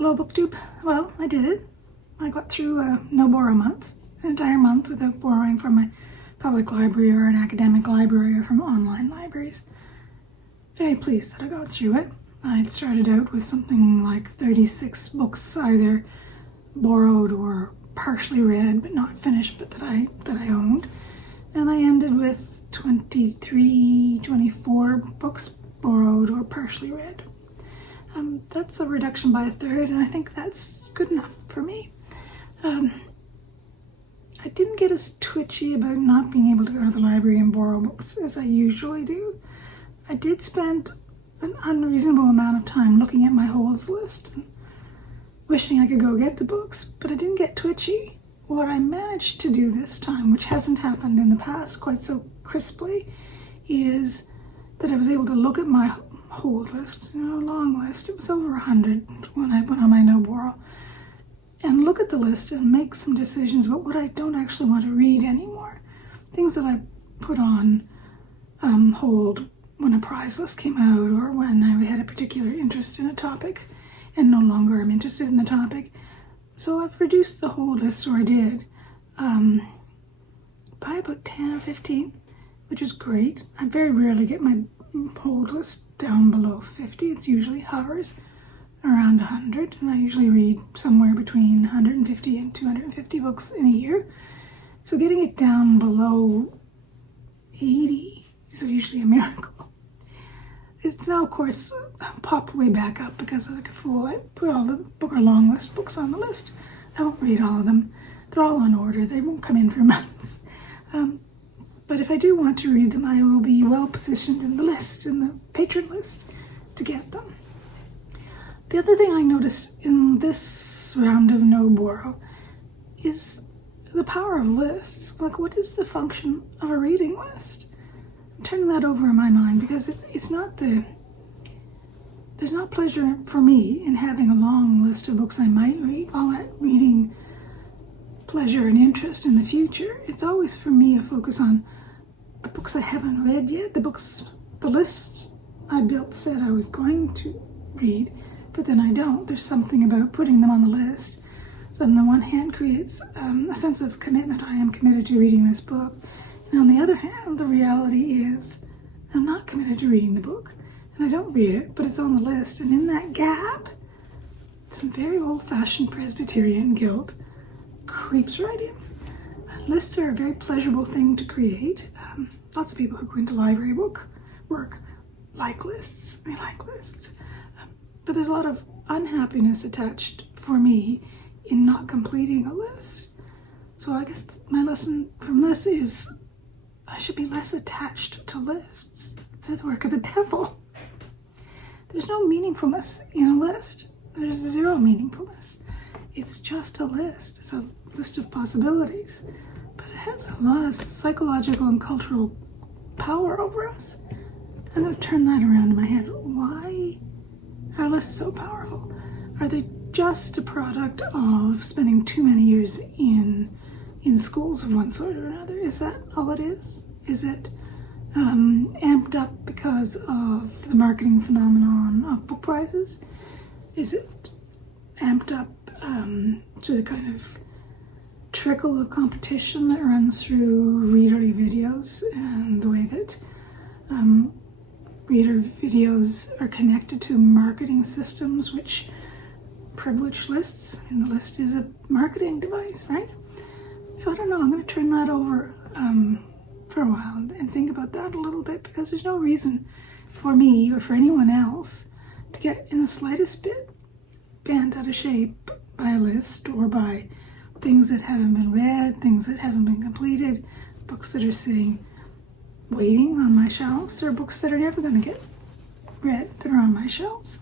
Hello BookTube. Well, I did it. I got through no borrow months, an entire month without borrowing from a public library or an academic library or from online libraries. Very pleased that I got through it. I started out with something like 36 books, either borrowed or partially read but not finished, but that I owned. And I ended with 24 books borrowed or partially read. That's a reduction by a third, and I think that's good enough for me. I didn't get as twitchy about not being able to go to the library and borrow books as I usually do. I did spend an unreasonable amount of time looking at my holds list and wishing I could go get the books, but I didn't get twitchy. What I managed to do this time, which hasn't happened in the past quite so crisply, is that I was able to look at my hold list, long list. It was over 100 when I went on my no borrow, and look at the list and make some decisions about what I don't actually want to read anymore. Things that I put on hold when a prize list came out or when I had a particular interest in a topic and no longer am interested in the topic. So I've reduced the hold list, or I did, by about 10 or 15, which is great. I very rarely get my hold list down below 50. It's usually hovers around 100, and I usually read somewhere between 150 and 250 books in a year. So getting it down below 80 is usually a miracle. It's now, of course, popped way back up because like a fool, I put all the book or long list books on the list. I won't read all of them. They're all on order. They won't come in for months. But if I do want to read them, I will be well positioned in the list, in the patron list, to get them. The other thing I noticed in this round of no borrow is the power of lists. Like, what is the function of a reading list? I'm turning that over in my mind because there's not pleasure for me in having a long list of books I might read, all that reading pleasure and interest in the future. It's always for me a focus on the books I haven't read yet, the list I built said I was going to read, but then I don't. There's something about putting them on the list that on the one hand creates a sense of commitment. I am committed to reading this book. And on the other hand, the reality is I'm not committed to reading the book. And I don't read it, but it's on the list. And in that gap, some very old-fashioned Presbyterian guilt creeps right in. Lists are a very pleasurable thing to create. Lots of people who go into library work like lists. I like lists. But there's a lot of unhappiness attached for me in not completing a list. So I guess my lesson from this is I should be less attached to lists. They're the work of the devil. There's no meaningfulness in a list. There's zero meaningfulness. It's just a list. It's a list of possibilities. But it has a lot of psychological and cultural power over us. I'm going to turn that around in my head. Why are lists so powerful? Are they just a product of spending too many years in schools of one sort or another? Is that all it is? Is it amped up because of the marketing phenomenon of book prizes? Is it amped up to the kind of trickle of competition that runs through readerly videos and the way that reader videos are connected to marketing systems which privilege lists? And the list is a marketing device, right? So I don't know, I'm going to turn that over for a while and think about that a little bit, because there's no reason for me or for anyone else to get in the slightest bit bent out of shape by a list or by things that haven't been read, things that haven't been completed, books that are sitting waiting on my shelves, or books that are never going to get read that are on my shelves.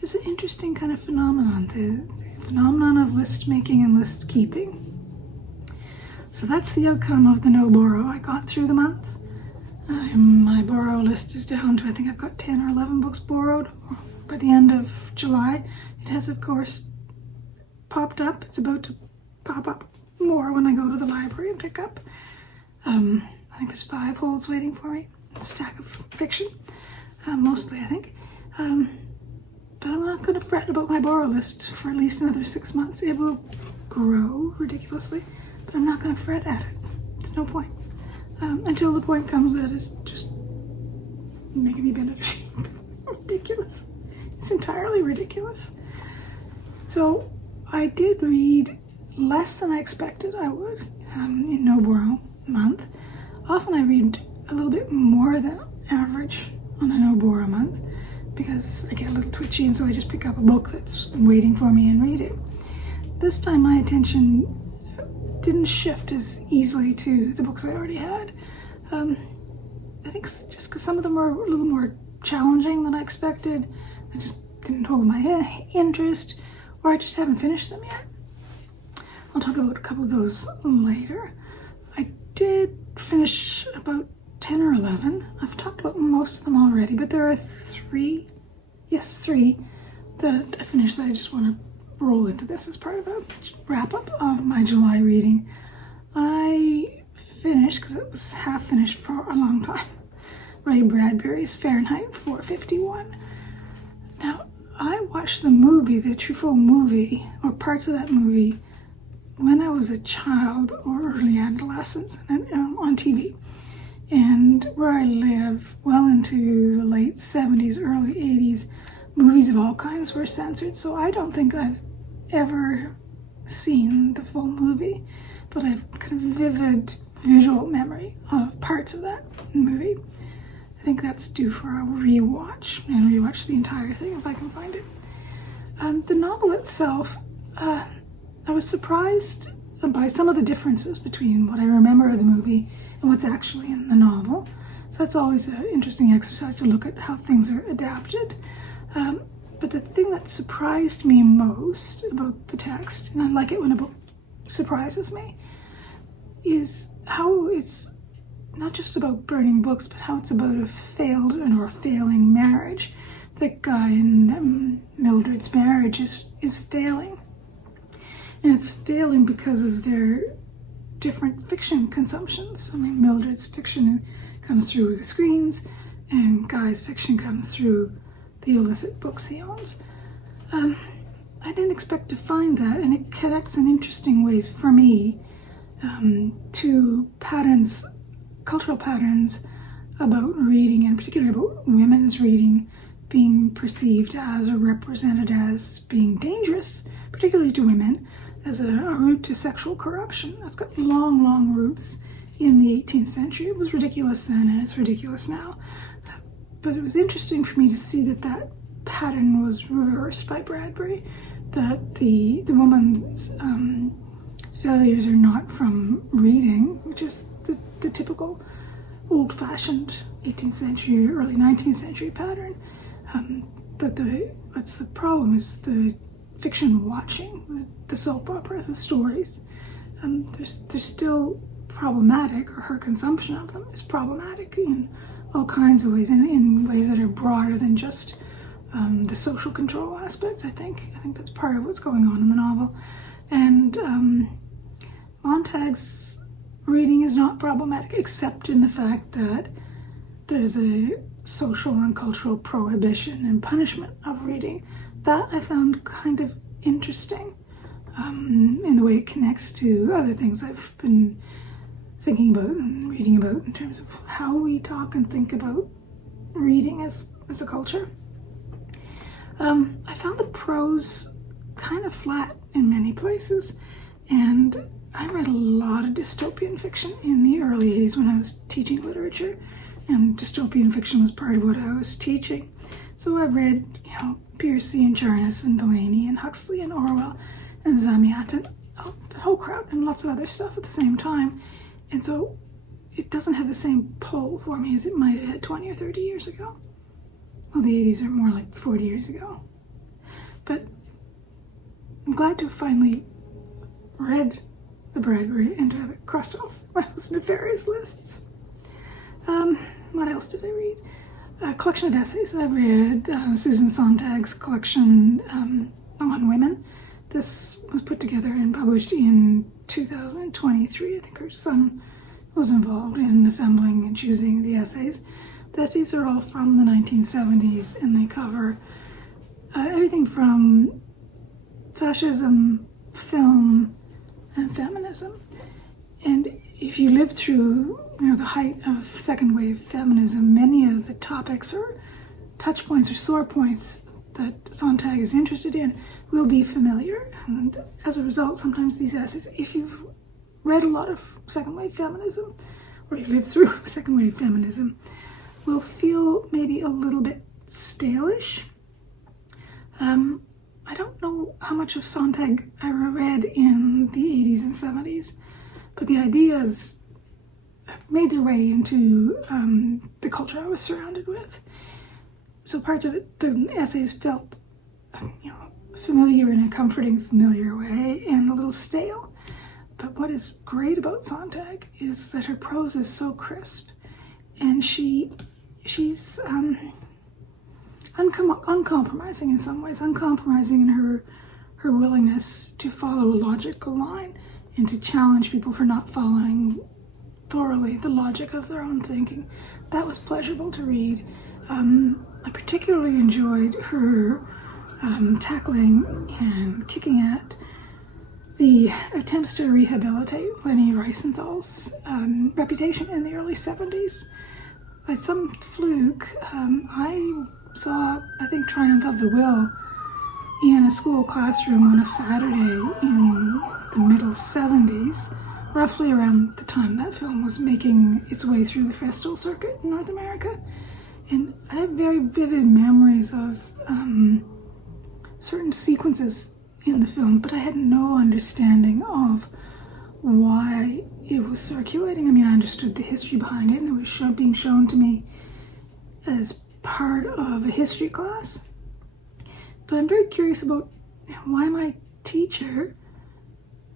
It's an interesting kind of phenomenon, the phenomenon of list making and list keeping. So that's the outcome of the no borrow. I got through the month. My borrow list is down to, I think I've got 10 or 11 books borrowed by the end of July. It has, of course, popped up. It's about to pop up more when I go to the library and pick up. I think there's 5 holds waiting for me. A stack of fiction, mostly, I think. But I'm going not going to fret about my borrow list for at least another 6 months. It will grow ridiculously, but I'm not going to fret at it. It's no point. Until the point comes that it's just making me bend out of shape. Ridiculous. It's entirely ridiculous. So I did read less than I expected I would in No Borrow month. Often I read a little bit more than average on a No Borrow month because I get a little twitchy, and so I just pick up a book that's waiting for me and read it. This time my attention didn't shift as easily to the books I already had. I think just because some of them were a little more challenging than I expected. They just didn't hold my interest, or I just haven't finished them yet. I'll talk about a couple of those later. I did finish about 10 or 11. I've talked about most of them already, but there are three that I finished that I just want to roll into this as part of a wrap-up of my July reading. I finished, because it was half finished for a long time, Bradbury's Fahrenheit 451. Now, I watched the movie, the Truffaut movie, or parts of that movie, when I was a child or early adolescence on TV. And where I live, well into the late 70s, early 80s, movies of all kinds were censored, so I don't think I've ever seen the full movie, but I have kind of vivid visual memory of parts of that movie. I think that's due for a rewatch, and rewatch the entire thing if I can find it. The novel itself, I was surprised by some of the differences between what I remember of the movie and what's actually in the novel. So that's always an interesting exercise to look at how things are adapted. But the thing that surprised me most about the text, and I like it when a book surprises me, is how it's not just about burning books, but how it's about a failed or failing marriage. The guy in Mildred's marriage is failing. And it's failing because of their different fiction consumptions. I mean, Mildred's fiction comes through the screens, and Guy's fiction comes through the illicit books he owns. I didn't expect to find that, and it connects in interesting ways for me to patterns, cultural patterns about reading, and particularly about women's reading being perceived as or represented as being dangerous, particularly to women, as a route to sexual corruption. That's got long, long roots in the 18th century. It was ridiculous then, and it's ridiculous now. But it was interesting for me to see that pattern was reversed by Bradbury, that the woman's failures are not from reading, which is the typical old-fashioned 18th century, early 19th century pattern. What's the problem is the fiction watching, the soap opera, the stories. They're still problematic, or her consumption of them is problematic in all kinds of ways, and in ways that are broader than just the social control aspects. I think that's part of what's going on in the novel. And Montag's reading is not problematic, except in the fact that there's a social and cultural prohibition and punishment of reading. That I found kind of interesting in the way it connects to other things I've been thinking about and reading about in terms of how we talk and think about reading as a culture. I found the prose kind of flat in many places, and I read a lot of dystopian fiction in the early 80s when I was teaching literature, and dystopian fiction was part of what I was teaching. So I read, Piercy and Charnas and Delaney and Huxley and Orwell and Zamiat and the whole crowd and lots of other stuff at the same time. And so it doesn't have the same pull for me as it might have had 20 or 30 years ago. Well, the 80s are more like 40 years ago. But I'm glad to have finally read the Bradbury and to have it crossed off my those nefarious lists. What else did I read? A collection of essays. I read Susan Sontag's collection on women. This was put together and published in 2023. I think her son was involved in assembling and choosing the essays. The essays are all from the 1970s, and they cover everything everything from fascism, film, and feminism. And if you lived through, the height of second wave feminism, many of the topics or touch points or sore points that Sontag is interested in will be familiar. And as a result, sometimes these essays, if you've read a lot of second wave feminism, or you lived through second wave feminism, will feel maybe a little bit stalish. I don't know how much of Sontag I read in the 80s and 70s, but the ideas made their way into the culture I was surrounded with. So parts of it, the essays felt, familiar in a comforting, familiar way, and a little stale. But what is great about Sontag is that her prose is so crisp, and she's uncompromising in some ways, uncompromising in her willingness to follow a logical line and to challenge people for not following thoroughly the logic of their own thinking. That was pleasurable to read. I particularly enjoyed her tackling and kicking at the attempts to rehabilitate Leni Riefenthal's reputation in the early 70s. By some fluke, I saw, Triumph of the Will in a school classroom on a Saturday in the middle 70s, roughly around the time that film was making its way through the festival circuit in North America. And I have very vivid memories of certain sequences in the film, but I had no understanding of why it was circulating. I understood the history behind it, and it was being shown to me as part of a history class. But I'm very curious about why my teacher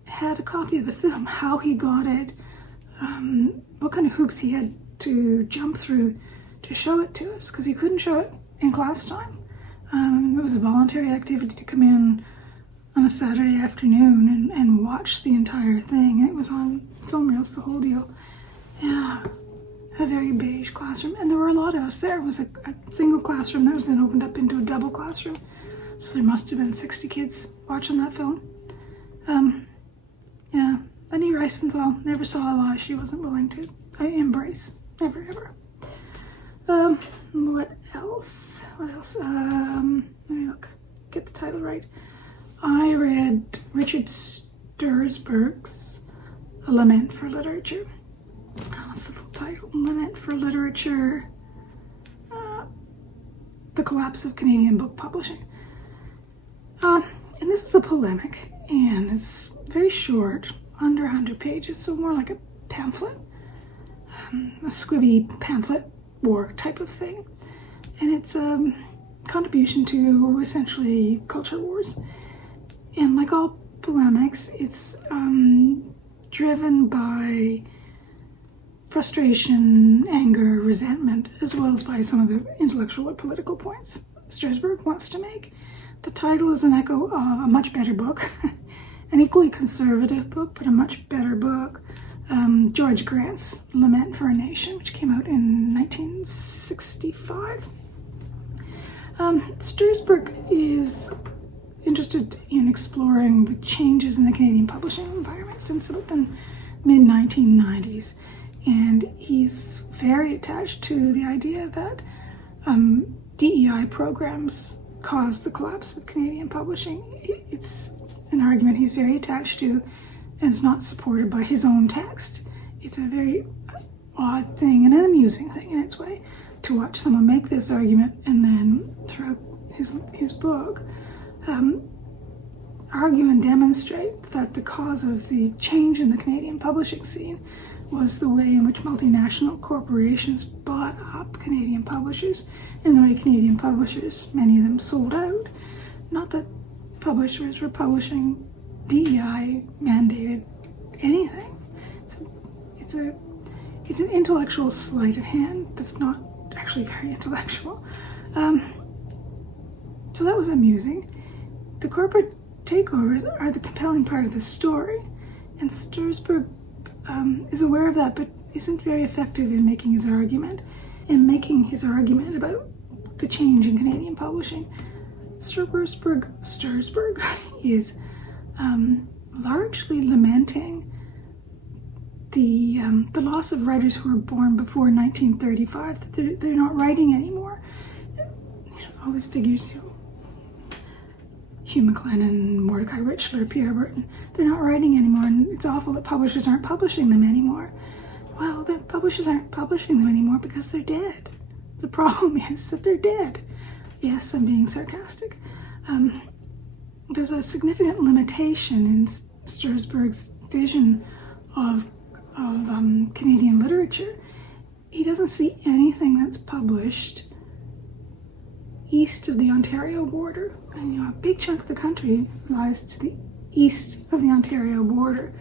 had a copy of the film, how he got it, what kind of hoops he had to jump through to show it to us, because he couldn't show it in class time. It was a voluntary activity to come in on a Saturday afternoon and watch the entire thing. And it was on film reels, the whole deal. Yeah, a very beige classroom. And there were a lot of us there. It was a single classroom that was then opened up into a double classroom. So there must have been 60 kids watching that film. Leni Riefenthal never saw a lie she wasn't willing to embrace. Never, ever. What else? Let me look. Get the title right. I read Richard Stursberg's Lament for Literature. What's the full title? Lament for Literature. The Collapse of Canadian Book Publishing. And this is a polemic, and it's very short, under 100 pages, so more like a pamphlet, a squibby pamphlet war type of thing. And it's a contribution to essentially culture wars. And like all polemics, it's driven by frustration, anger, resentment, as well as by some of the intellectual or political points Stursberg wants to make. The title is an echo of a much better book, an equally conservative book, but a much better book, George Grant's Lament for a Nation, which came out in 1965. Stursberg is interested in exploring the changes in the Canadian publishing environment since about the mid-1990s, and he's very attached to the idea that DEI programs caused the collapse of Canadian publishing. It's an argument he's very attached to, and it's not supported by his own text. It's a very odd thing and an amusing thing in its way to watch someone make this argument and then throughout his book argue and demonstrate that the cause of the change in the Canadian publishing scene was the way in which multinational corporations bought up Canadian publishers and the way Canadian publishers, many of them, sold out. Not that publishers were publishing DEI mandated anything. It's an intellectual sleight of hand that's not actually very intellectual. So that was amusing. The corporate takeovers are the compelling part of the story, and Stursberg is aware of that, but isn't very effective in making his argument about the change in Canadian publishing. Stursberg is largely lamenting the loss of writers who were born before 1935. That they're not writing anymore. All these figures, Hugh MacLennan, Mordecai Richler, Pierre Burton, they're not writing anymore, and it's awful that publishers aren't publishing them anymore. Well, the publishers aren't publishing them anymore because they're dead. The problem is that they're dead. Yes, I'm being sarcastic. There's a significant limitation in Stursberg's vision of Canadian literature. He doesn't see anything that's published east of the Ontario border. And, a big chunk of the country lies to the east of the Ontario border.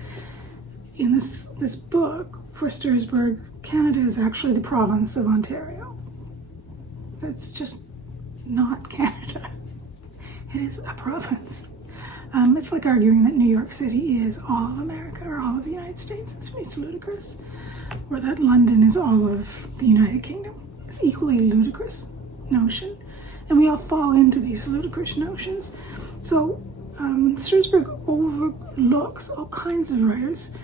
In this book, for Stursberg, Canada is actually the province of Ontario. It's just not Canada. It is a province. It's like arguing that New York City is all of America or all of the United States. It's ludicrous. Or that London is all of the United Kingdom. It's equally a ludicrous notion. And we all fall into these ludicrous notions. So Stursberg overlooks all kinds of writers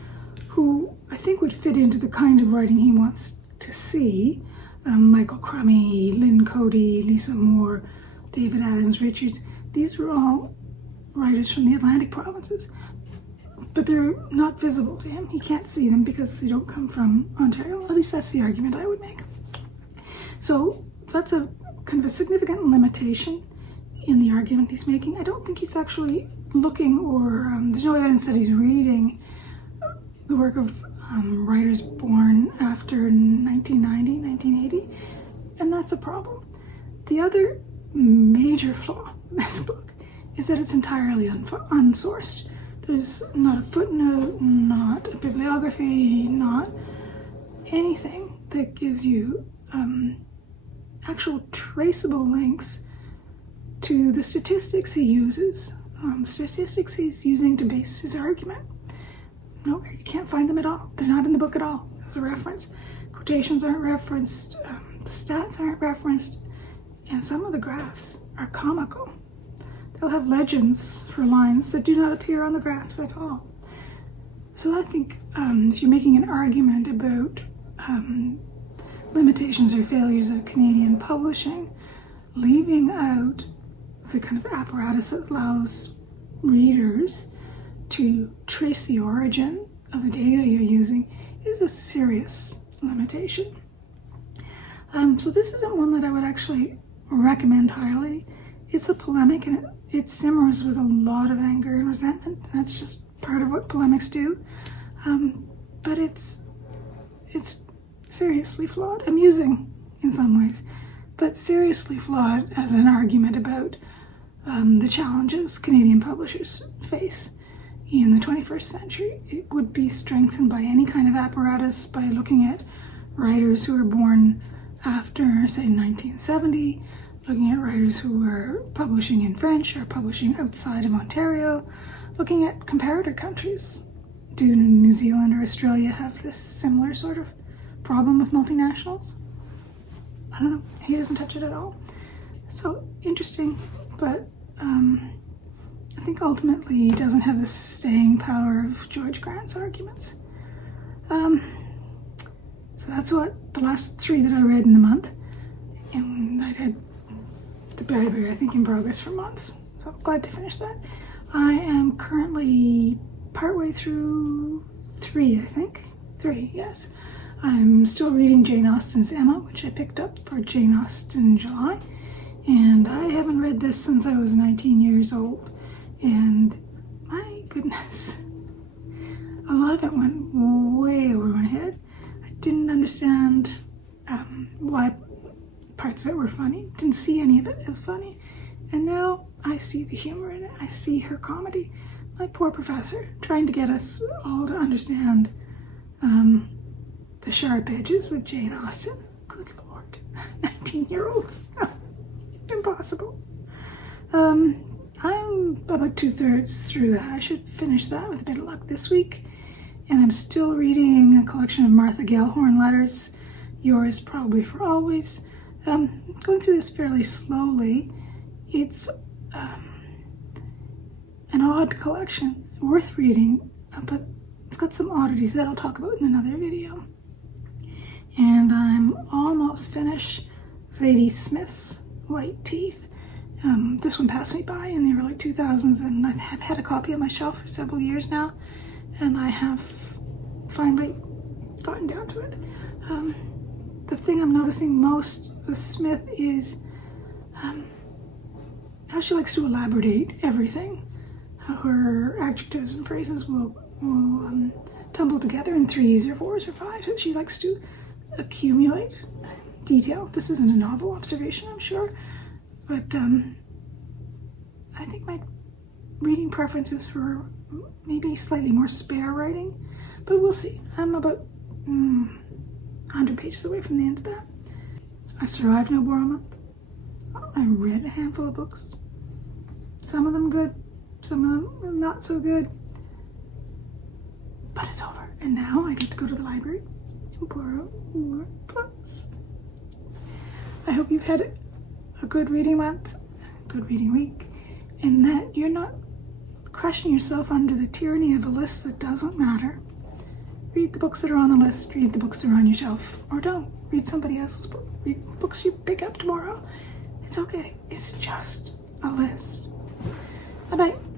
who I think would fit into the kind of writing he wants to see. Michael Crummy, Lynn Cody, Lisa Moore, David Adams Richards. These were all writers from the Atlantic provinces, but they're not visible to him. He can't see them because they don't come from Ontario. At least that's the argument I would make. So that's a kind of a significant limitation in the argument he's making. I don't think he's actually looking, or there's no evidence that he's reading the work of writers born after 1990, 1980, and that's a problem. The other major flaw in this book is that it's entirely unsourced. There's not a footnote, not a bibliography, not anything that gives you actual traceable links to the statistics he uses, statistics he's using to base his argument. No, you can't find them at all. They're not in the book at all as a reference. Quotations aren't referenced, the stats aren't referenced, and some of the graphs are comical. They'll have legends for lines that do not appear on the graphs at all. So I think if you're making an argument about limitations or failures of Canadian publishing, leaving out the kind of apparatus that allows readers to trace the origin of the data you're using is a serious limitation. So this isn't one that I would actually recommend highly. It's a polemic, and it simmers with a lot of anger and resentment. That's just part of what polemics do. But it's seriously flawed, amusing in some ways, but seriously flawed as an argument about the challenges Canadian publishers face in the 21st century. It would be strengthened by any kind of apparatus, by looking at writers who were born after, say, 1970, looking at writers who were publishing in French or publishing outside of Ontario, looking at comparator countries. Do New Zealand or Australia have this similar sort of problem with multinationals? I don't know. He doesn't touch it at all. So interesting, but I think ultimately he doesn't have the staying power of George Grant's arguments. So that's what the last 3 that I read in the month, and I'd had the Bradbury, I think, in progress for months. So glad to finish that. I am currently partway through 3, I think. 3, yes. I'm still reading Jane Austen's Emma, which I picked up for Jane Austen July, and I haven't read this since I was 19 years old, and my goodness, a lot of it went way over my head. I didn't understand why parts of it were funny, didn't see any of it as funny, and now I see the humor in it. I see her comedy. My poor professor, trying to get us all to understand the sharp edges of Jane Austen. Good Lord, 19-year-olds. Impossible. I'm about 2/3 through that. I should finish that with a bit of luck this week. And I'm still reading a collection of Martha Gellhorn letters, Yours Probably for Always. Going through this fairly slowly. It's an odd collection, worth reading, but it's got some oddities that I'll talk about in another video. And I'm almost finished Zadie Smith's White Teeth. This one passed me by in the early 2000s, and I have had a copy on my shelf for several years now, and I have finally gotten down to it. The thing I'm noticing most with Smith is how she likes to elaborate everything. How her adjectives and phrases will tumble together in 3s or 4s or 5s. She likes to accumulate detail. This isn't a novel observation, I'm sure, but I think my reading preference is for maybe slightly more spare writing, but we'll see. I'm about 100 pages away from the end of that. I survived no more a month. I read a handful of books. Some of them good, some of them not so good. But it's over. And now I get to go to the library and borrow more books. I hope you've had a good reading month, a good reading week, and that you're not crushing yourself under the tyranny of a list that doesn't matter. Read the books that are on the list, read the books that are on your shelf, or don't. Read somebody else's book. Read books you pick up tomorrow. It's okay. It's just a list. Bye-bye.